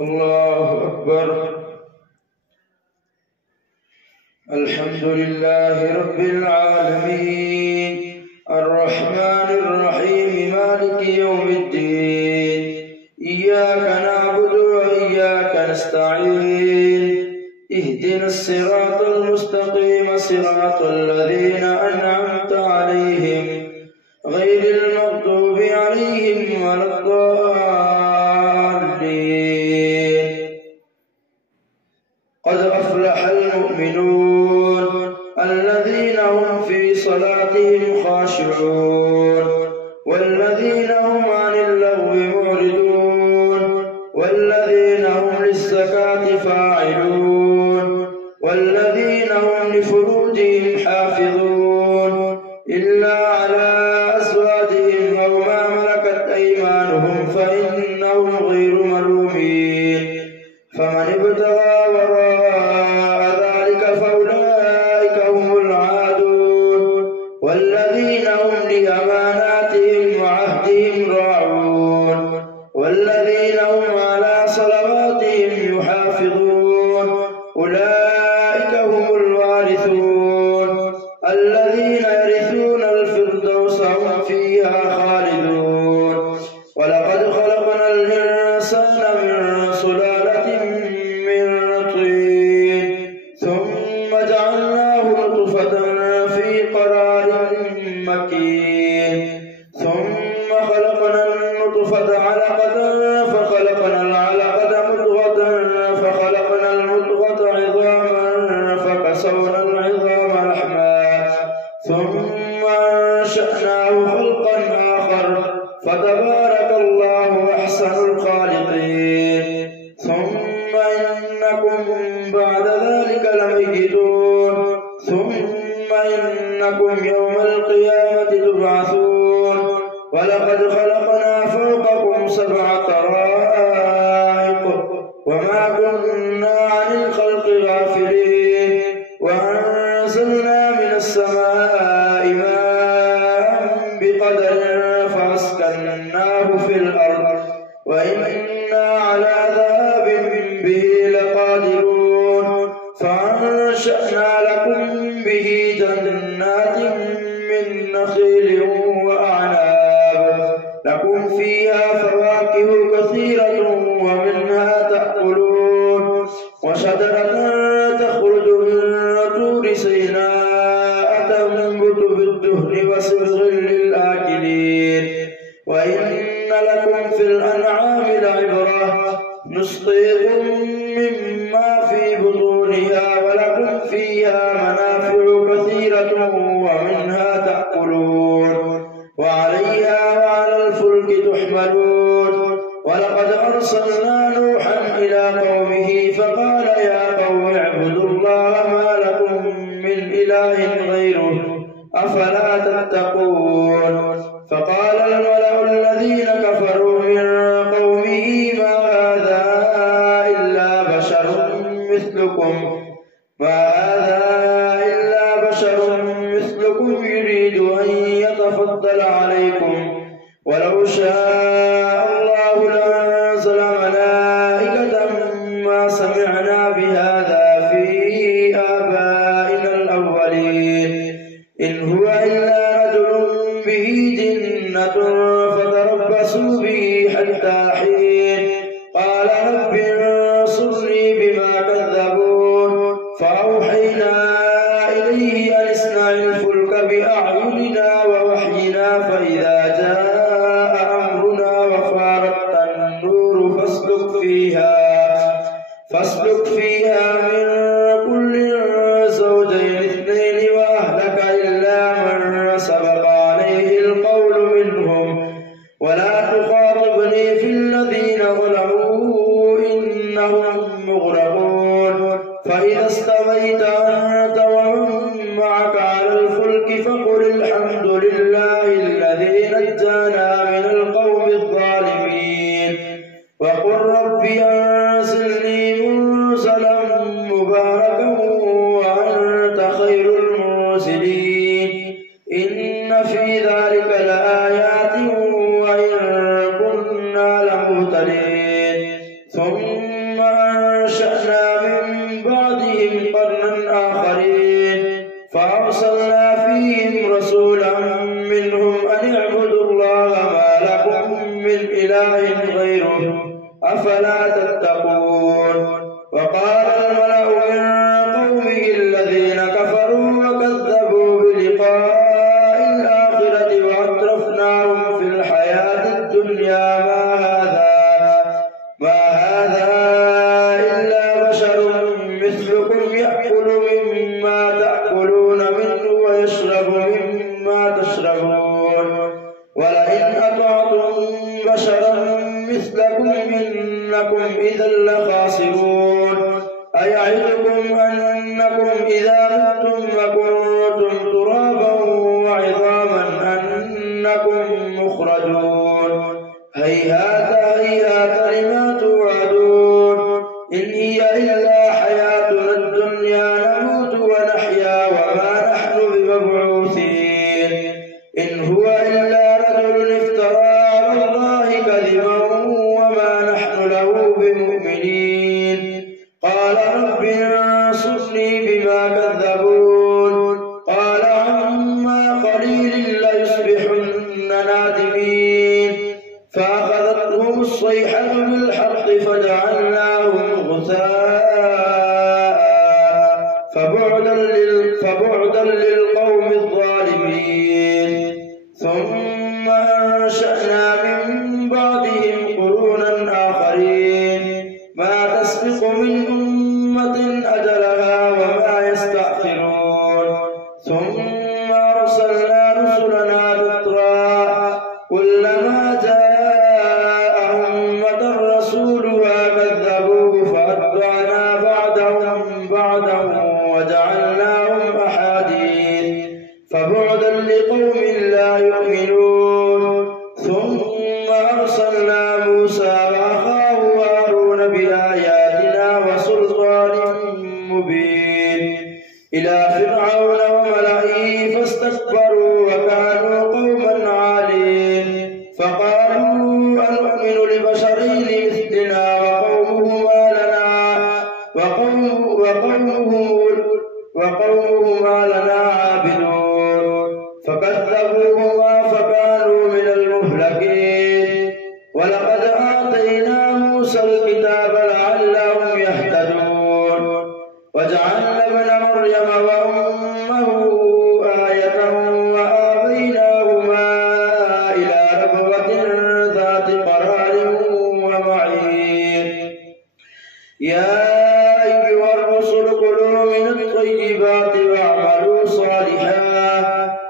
الله أكبر. الحمد لله رب العالمين الرحمن الرحيم مالك يوم الدين. إياك نعبد وإياك نستعين. اهدنا الصراط المستقيم صراط الذين أنعمت عليهم غير المغضوب عليهم ولا الضالين. قد أفلح المؤمنون الذين هم في صلاتهم خاشعون والذين هم عن اللغو معرضون والذين هم للزكاة فاعلون والذين هم لفروجهم حافظون إلا على أزواجهم أو ما ملكت أيمانهم فإنهم غير ملومين. فمن ابتغى وراء ذلك فأولئك هم العادون والذين هم لأماناتهم وعهدهم راعون والذين هم على صلواتهم يحافظون أولئك هم الوارثون الذين يرثون الفردوس هم فيها خالدون. ولقد خلقنا الإنسان من سلالة من طين ثم جعلناه نطفة في قرار مكين ثم خلقنا النطفة علقة فخلقنا العلقة مضغة فخلقنا المضغة عظاما فكسونا العظام لحما ثم أنشأناه خلقا آخر فتبارك الله أحسن الخالقين. ثم إنكم بعد ذلك لميتون ثم إنكم يوم القيامة تبعثون. ولقد خلقنا فوقكم 7 طرائق وما كنا عن الخلق غافلين وأنزلنا من السماء ماء بقدر فأسكناه في الأرض وإنا على ذهاب به لقادرون. فأنشأنا لكم به جنات من نخيل وأعناب لكم فيها فواكه كثيرة ومنها تأكلون وشجرة تخرج من طور سيناء تنبت بالدهن وصبغ للآكلين. وإن لكم في الأنعام لعبرة نسقيكم مما في بطونها ولكم فيها منافع كثيرة ومنها تأكلون وعليها وعلى الفلك تحملون. ولقد أرسلنا نوحا إلى قومه فقال يا قوم اعبدوا الله ما لكم من إله غيره أفلا تتقون. فقال الملأ الذين كفروا من قومه ما هذا إلا بشر مثلكم يريد أن يتفضل عليكم ولو شاء الله لأنزل ملائكة ما سمعنا بهذا في آبائنا الأولين إن هو إلا رجل به جنة فتربصوا به حتى حين. قال رب انصرني بما كذبون. فأوحينا إليه أن اصنع الفلك بأعيننا ووحينا فإذا جاء أمرنا وفارت النور فاسلك فيها من كل زوجين 2 وأهلك إلا من سبق عليه القول منهم ولا تخاطبني في الذين ظلموا إنهم مغرقون. فإذا استويت أنت ومن معك على الفلك فقل الحمد لله الذي نجانا من القوم الظالمين وقل رب أنزلني منزلا مباركا وأنت خير المنزلين. إن في ذلك لآيات وإن كنا لمبتلين. ثم إله غيره أفلا تتقون. وقال الملأ من قومه الذين كفروا وكذبوا بلقاء الآخرة وأترفناهم في الحياة الدنيا ما هذا إلا بشر مثلكم يأكل مما تأكلون منه ويشرب مما تشربون ولئن أطعتم بشرا مثلكم إنكم إذا لخاسرون. أيعدكم أنكم إذا متم وكنتم ترابا وعظاما أنكم مخرجون. هيهات هيهات لما توعدون. إن هي إلا حياتنا الدنيا نموت ونحيا وما نحن بمبعوثين. إن هو إلا رجل افترى على الله كذبا وما نحن له بمؤمنين. قال رب انصرني بما كذبون. قال عما قليل ليصبحن نادمين. فأخذتهم الصيحة بالحق فجعلناهم غثاء فبعدا للقوم الظالمين. ثم أنشأنا من بعدهم قرونا آخرين ما تسبق من أمة أجلها وما يستأخرون. ثم أرسلنا رسلنا تترى كلما جاء أمة رسولها كذبوه فأتبعنا بعدهم بعدا وجعلناهم أحاديث فبعدا لقوم لا يؤمنون. ثم أرسلنا موسى وأخاه هارون بآياتنا وسلطان مبين إلى فرعون وملئه فاستكبروا وكانوا قوما عالين. فقالوا أنؤمن لبشرين مثلنا وقومهما لنا عابدون. فكذبوهما فكانوا من المهلكين. ولقد آتينا موسى الكتاب لعلهم يهتدون. وجعلنا ابن مريم وأمه آية وآويناهما إلى ربوة ذات قرار ومعين. يا أيها الرسل كلوا من الطيبات واعملوا صالحا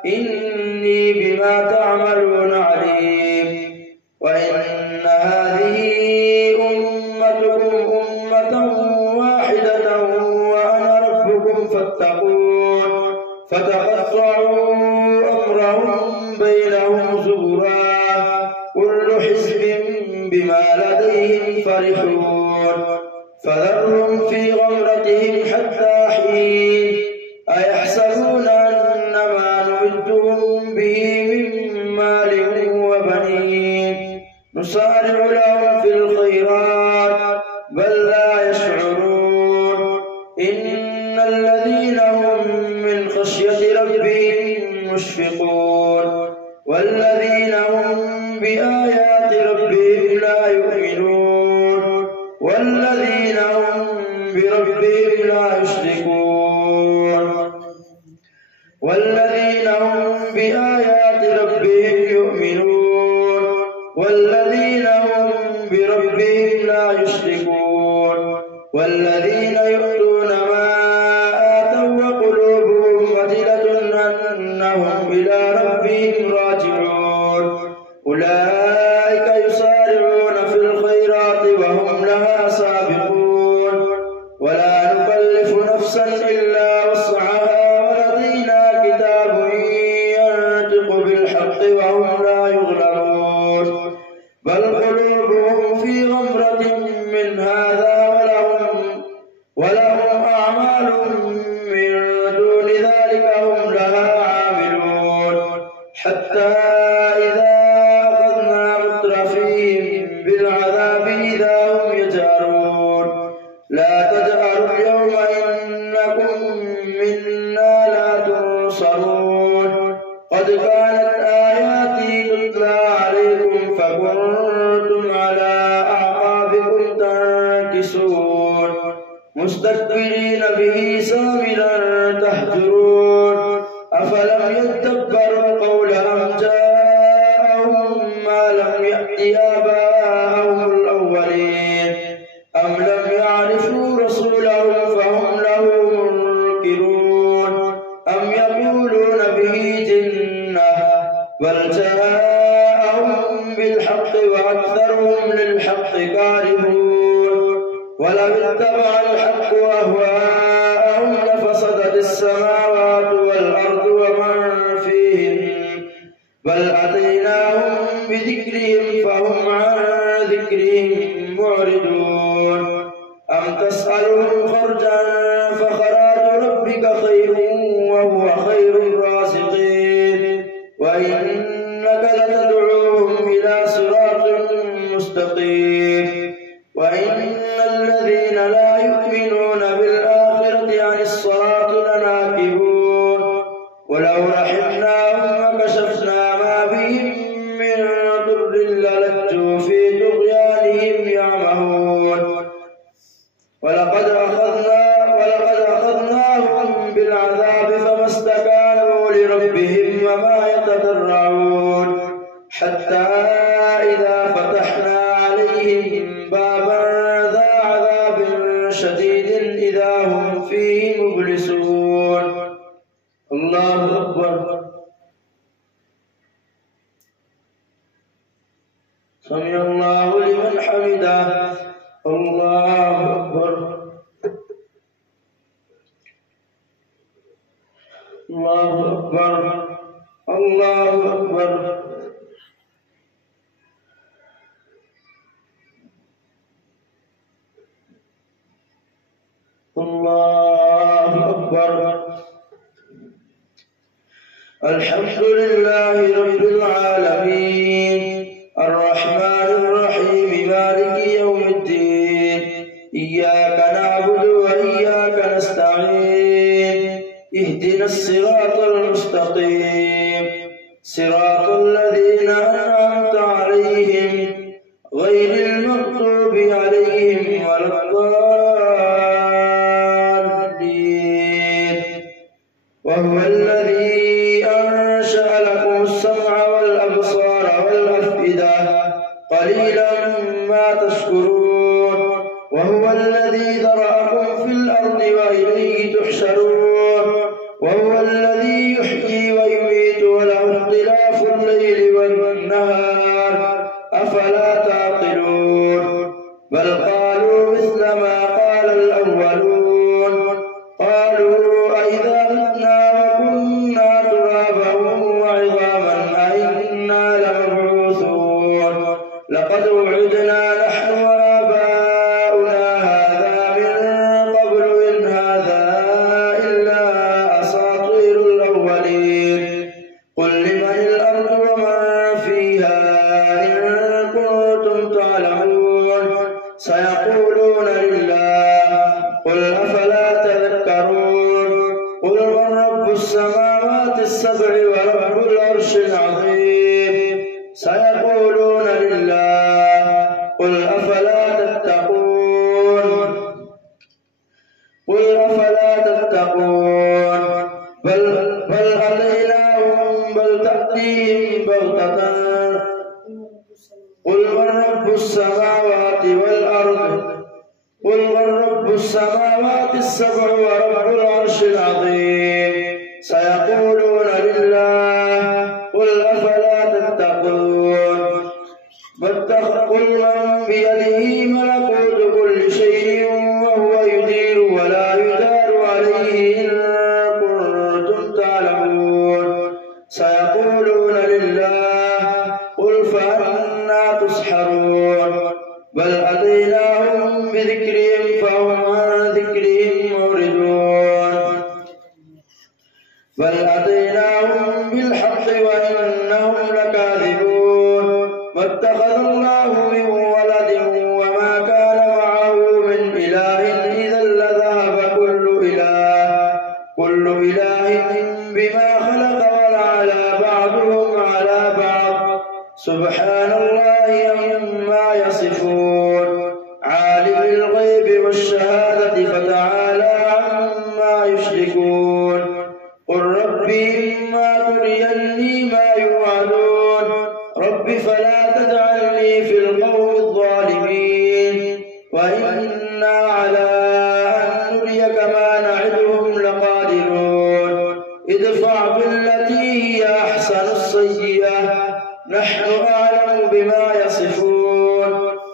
إني بما تعملون عليم. وإن هذه أمتكم أمة واحدة وأنا ربكم فاتقون. فتقطعوا أمرهم بينهم زبرا كل حزب بما لديهم فرحون. فذرهم في غمرتهم حتى حين. أيحسبون أن ما نمدهم به من مال وبنين نسارع لهم في الخيرات بل لا يشعرون. إن الذين هم من خشية ربهم مشفقون والذين هم بآيات ربهم لا يؤمنون والذين هم بربهم لا يشركون والذين هم بآيات ربهم يؤمنون والذين هم بربهم لا يشركون والذين يؤتون ما آتوا وقلوبهم وجلة أنهم إلى ربهم راجعون. أولئك يسارعون في الخيرات وهم لها سابقون. ولا نكلف نفسا إلا وسعها ولدينا كتاب ينطق بالحق وهم لا يظلمون. بل قلوبهم في غمرة من هذا ولهم أعمال من دون ذلك هم لها عاملون. حتى إذا أخذنا مترفيهم بالعذاب إذا هم يجأرون. لا تجأروا اليوم إنكم منا لا تنصرون. قد كانت آياتي تتلى عليكم فكنتم على أعقابكم تنكسون مستكبرين به سامرا تهجرون أفلم يدبروا القول أم جاءهم ما لم يأت آباءهم الأولين أم لم يعرفوا رسولهم فهم له منكرون أم يقولون به جنة بل جاءهم بالحق وأكثرهم للحق كارهون ولو اتبع الحق أهواءهم لفسدت السماوات والأرض ومن فيهن بل أتيناهم بذكرهم فهم عن ذكرهم معرضون أم تسألهم خرجا فخراج ربك خير وهو خير الرازقين وإنك لتدعوهم إلى صراط مستقيم وإن الذين لا يؤمنون بالآخرة عن الصلاة لناكبون ولو رحمناهم وكشفنا ما بهم من ضر للجوا في طغيانهم يعمهون ولقد أخذناهم بالعذاب فما استكانوا لربهم وما يتضرعون حتى إذا فتحنا عليهم بابا ذا عذاب شديد إذا هم فيه مبلسون. الله أكبر. سمع الله لمن حمده. الله أكبر. الله أكبر. الله أكبر. الله أكبر. الحمد لله رب العالمين الرحمن الرحيم مالك يوم الدين إياك نعبد وإياك نستعين اهدنا الصراط المستقيم صراط الذين أنعمت عليهم غير المغضوب عليهم ولا الضالين. وهو الذي أنشأ لكم السمع والأبصار والأفئدة قليلا ما تشكرون. وهو الذي ذرأكم في الأرض وإليه تحشرون. وهو الذي يحيي ويميت وله اختلاف الليل والنهار أفلا تعقلون. بل قالوا مثل ما قال الأولون قالوا أئذا متنا وكنا ترابا وعظاما أئنا لمبعوثون لقد وعدنا نحن وآباؤنا هذا من قبل إن هذا إلا أساطير الأولين. قل لمن الأرض ومن فيها إن كنتم تعلمون سيقولون لله قل أفلا تذكرون. قل من رب السماوات السبع ورب العرش العظيم سيقولون لله قل أفلا تتقون. قل أفلا تتقون. بل أتيناهم بل تأتيهم بغتة. قل من رب السماوات والأرض. قل من رب السماوات السبع ورب العرش العظيم سيقولون لله قل أفلا تتقون. قل من بيده ملكوت كل شيء وهو يدير ولا يدار عليه إن كنتم تعلمون سيقولون لله قل فأنى تسحرون. بل أتيناهم بذكرهم فهم عن ذكرهم معرضون.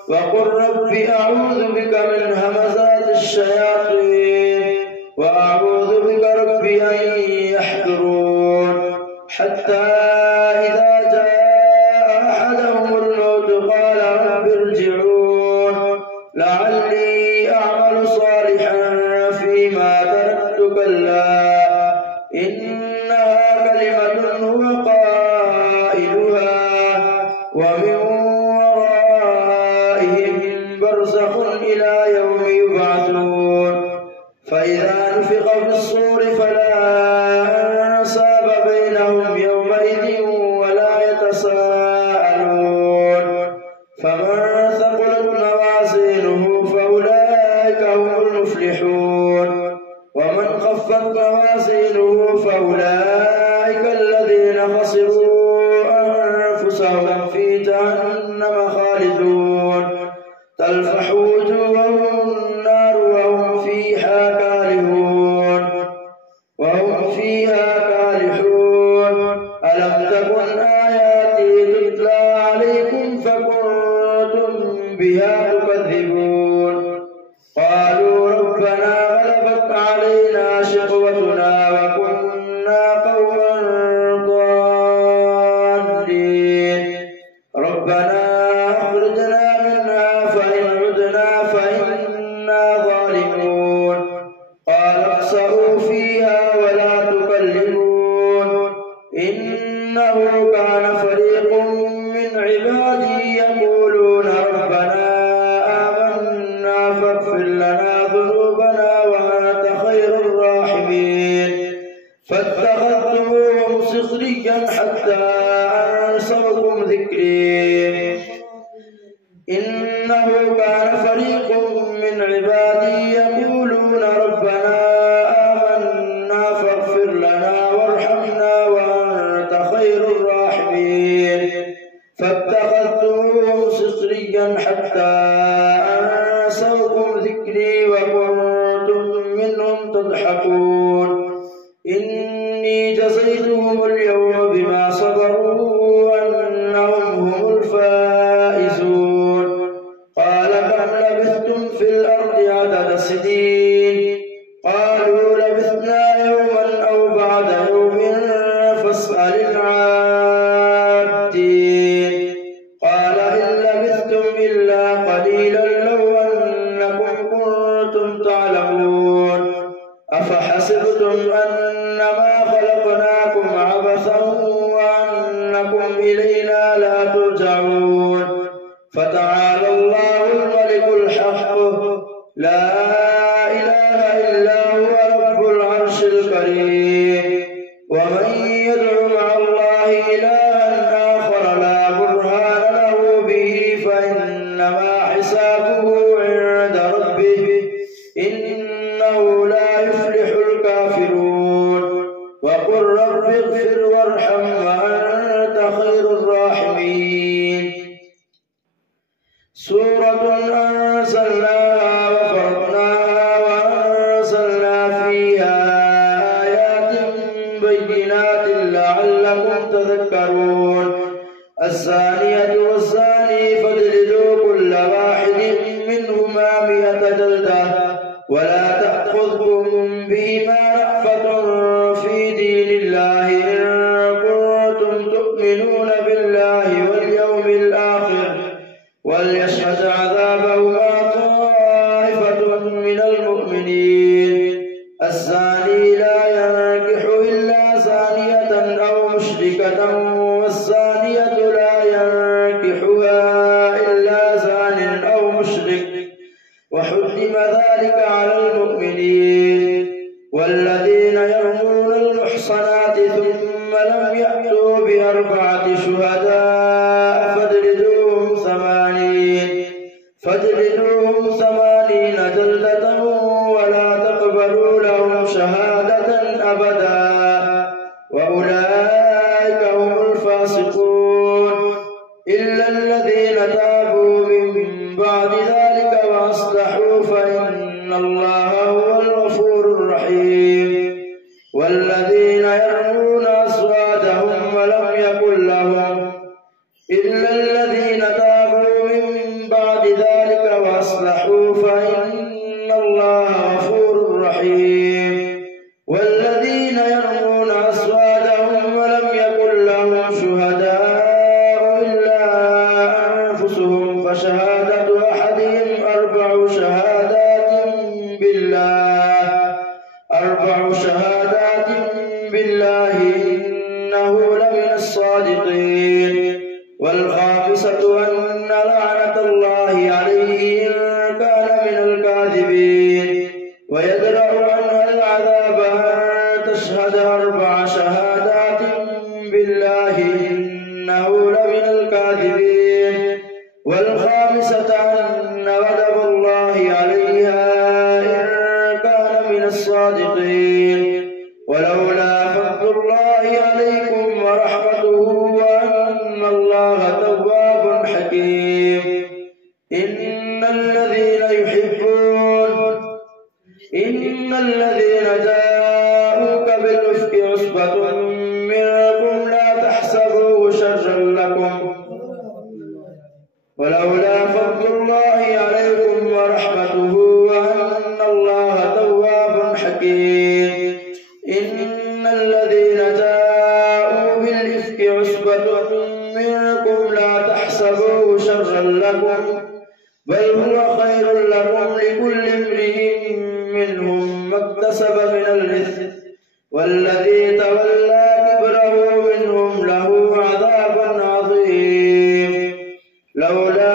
وقل رب أعوذ بك من همزات الشياطين وأعوذ بك رب أن يحضرون حتى إذا جاء أحدهم الموت قال رب ارجعون لعلي أعمل صالحا فيما تركت كلا إنها كلمة هو قائلها ومن ورائهم برزخ إلى يوم يبعثون فإذا نفخ في الصور فلا أنساب بينهم يومئذ ولا يتساءلون فمن ثقلت موازينه فأولئك هم المفلحون ومن خفت موازينه فأولئك الذين خسروا أنفسهم في جهنم خالدون تلفح وجوههم النار وهم فيها كالحون ألم تكن آياتي تتلى عليكم فكنتم بها تكذبون قالوا ربنا غلبت علينا شقوتنا وكنا قوما ضالين ربنا أخرجنا منها فإن عدنا فإنا ظالمون قال اخسئوا فيها ولا تكلمون إنه كان فريق من عبادي يقولون ربنا آمنا فاغفر لنا ذنوبنا وأنت خير الراحمين فاتخذتموهم سخريا حتى أنسوكم ذكري إنه كان فريق من عبادي يقولون ربنا آمنا فاغفر لنا وارحمنا وأنت خير الراحمين فاتخذتموهم سخريا حتى أنسوكم ذكري وكنتم منهم تضحكون إني جزيتهم اليوم بما صبروا أنهم هم الفائزون قال كم لبثتم في الأرض عدد سنين قالوا لبثنا يوما أو بعد يوم فاسأل العادين قال إن لبثتم إلا قليلا لو أنكم كنتم تعلمون أفحسبتم أنما خلقناكم عبثا وأنكم إلينا لا ترجعون فتعالى الله الملك الحق لا إله إلا هو رب العرش الكريم ومن يدع مع الله إلها آخر لا برهان له به فإنما حسابه عند ربه إنه لا يفلح الكافرون وقل رب اغفر وارحم وأنت خير الراحمين سورة أنزلناها وفرضناها وأنزلنا فيها آيات بينات لعلكم تذكرون الزانية والزاني فاجلدوا كل واحد منهما 100 جلدة ولا تأخذكم بهما رأفة في دين الله إن كنتم تؤمنون بالله واليوم الآخر وليشهد عذابهما طائفة من المؤمنين الزاني لا ينكح إلا زانية أو مشركة والزانية لا ينكحها إلا زان أو مشرك وحرم ذلك على المؤمنين والذين يرمون المحصنات ثم لم يأتوا ب4 شهداء فاجلدوهم 80 جلدة ولا تقبلوا لهم شهادة أبدا وأولئك هم الفاسقون إلا الذين تابوا من بعد ذلك وأصلحوا فإن الله هو الغفور الرحيم والذين يرمون أزواجهم ولم يكن لهم إلا الذين تابوا من بعد ذلك وأصلحوا فإن الله غفور رحيم. والذين يرمون أزواجهم ولم يكن لهم شهداء إلا أنفسهم فشهادة أحدهم أربع شهادات بالله إنه لمن الصادقين. والخامسة أن لعنة الله عليه إن كان من الكاذبين. ويدرأ عنها العذاب أن تشهد 4 شهادات بالله إنه لمن الكاذبين. والخامسة أن غضب الله عليها إن كان من الصادقين. ولولا فضل الله عليكم ورحمته وأن الله تواب حكيم. إن الذين جاءوك بالإفك عصبة منكم لا تحسبوه شرا لكم ولولا فضل الله عليكم ورحمته وأن الله تواب حكيم. إن الذين جاءوا بالإفك عصبة منكم لا تحسبوه شرا لكم بل هو خير لكم لكل امرئ منهم ما اكتسب من الإثم والذي تولى كبره منهم له عذاب عظيم. لولا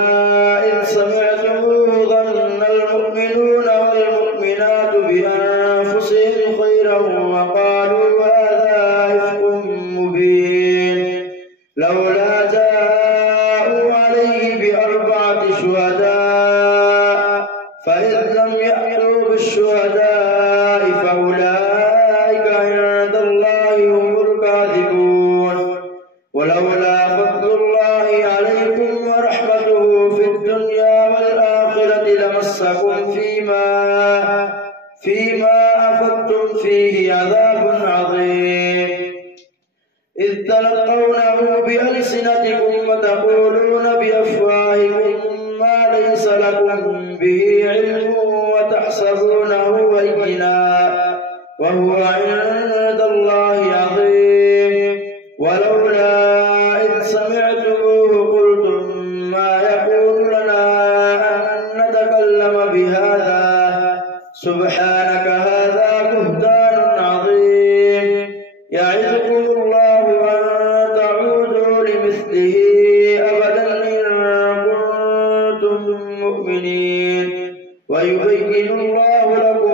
إذ سمعتموه ظن المؤمنون والمؤمنات بأنفسهم خيرا وقالوا هذا إفك مبين. لولا جاءوا عليه ب4 شهداء فإذ لم يأتوا بالشهداء فأولئك عند الله هم الكاذبون. ولولا فضل الله عليكم ورحمته في الدنيا والآخرة لمسكم فيما أفضتم فيه عذاب عظيم. إذ تلقونه بألسنتكم وتقولون بأفواهكم ما ليس لكم به علم وتحسبونه هينا وهو عند الله عظيم. ولولا إذ سمعتموه قلتم ما يكون لنا أن نتكلم بهذا سبحانك هذا بهتان عظيم. يعظكم الله أن تعودوا لمثله أبدا إن كنتم مؤمنين ويبين الله لكم